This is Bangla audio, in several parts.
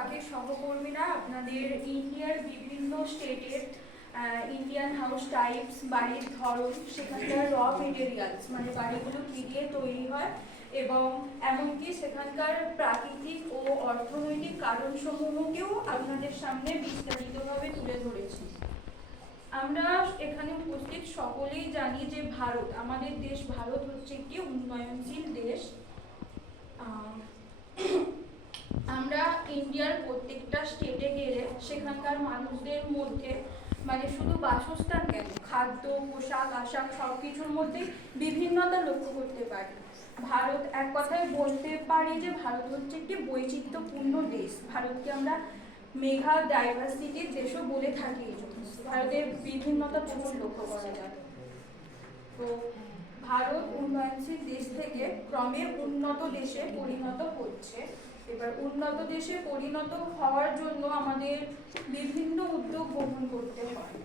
বাকি সহকর্মীরা আপনাদের ইন্ডিয়ার বিভিন্ন স্টেটের ইন্ডিয়ান হাউস টাইপস, বাড়ির ধরন, সেখানকার র মেটেরিয়ালস মানে বাড়িগুলো কী দিয়ে তৈরি হয় এবং এমনকি সেখানকার প্রাকৃতিক ও অর্থনৈতিক কারণসমূহকেও আপনাদের সামনে বিস্তারিতভাবে তুলে ধরেছি। আমরা এখানে উপস্থিত সকলেই জানি যে ভারত, আমাদের দেশ ভারত হচ্ছে একটি উন্নয়নশীল দেশ। আমরা ইন্ডিয়ার প্রত্যেকটা স্টেটে গেলে সেখানকার মানুষদের মধ্যে মানে শুধু বাসস্থান কেন, খাদ্য, পোশাক, আশাক সব কিছুর মধ্যে বিভিন্নতা লক্ষ্য করতে পারি। ভারত এক কথায় বলতে পারি যে ভারত হচ্ছে একটি বৈচিত্র্যপূর্ণ দেশ। ভারতকে আমরা মেঘা ডাইভার্সিটির দেশও বলে থাকি। ভারতের বিভিন্নতা প্রচুর লক্ষ্য করা যায়। তো ভারত উন্নয়নশীল দেশ থেকে ক্রমে উন্নত দেশে পরিণত হচ্ছে। এবার উন্নত দেশে পরিণত হওয়ার জন্য আমাদের বিভিন্ন উদ্যোগ গ্রহণ করতে হয়।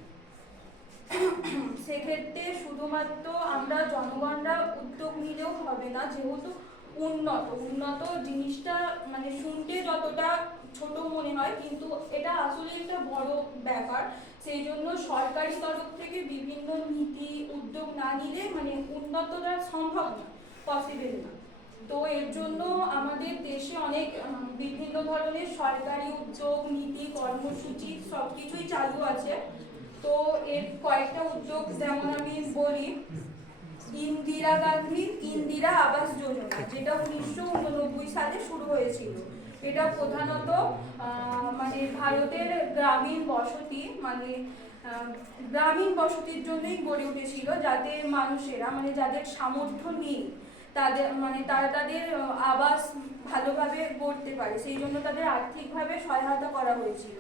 সেক্ষেত্রে শুধুমাত্র আমরা জনগণরা উদ্যোগ নিলেও হবে না, যেহেতু উন্নত জিনিসটা মানে শুনতে যতটা ছোট মনে হয় কিন্তু এটা আসলে একটা বড় ব্যাপার। সেই জন্য সরকারি তরফ থেকে বিভিন্ন নীতি উদ্যোগ না নিলে মানে উন্নতটা সম্ভব না, পসিবল না। তো এর জন্য আমাদের দেশে অনেক বিভিন্ন ধরনের সরকারি উদ্যোগ, নীতি, কর্মসূচি সবকিছুই চালু আছে। তো এর কয়েকটা উদ্যোগ যেমন আমি বলি, ইন্দিরা গান্ধীর ইন্দিরা আবাস যোজনা, যেটা 1989 সালে শুরু হয়েছিল। এটা প্রধানত মানে ভারতের গ্রামীণ বসতির জন্যই গড়ে উঠেছিল, যাতে মানুষেরা মানে যাদের সামর্থ্য নেই তারা তাদের আবাস ভালোভাবে গড়তে পারে, সেই জন্য তাদের আর্থিকভাবে সহায়তা করা হয়েছিল।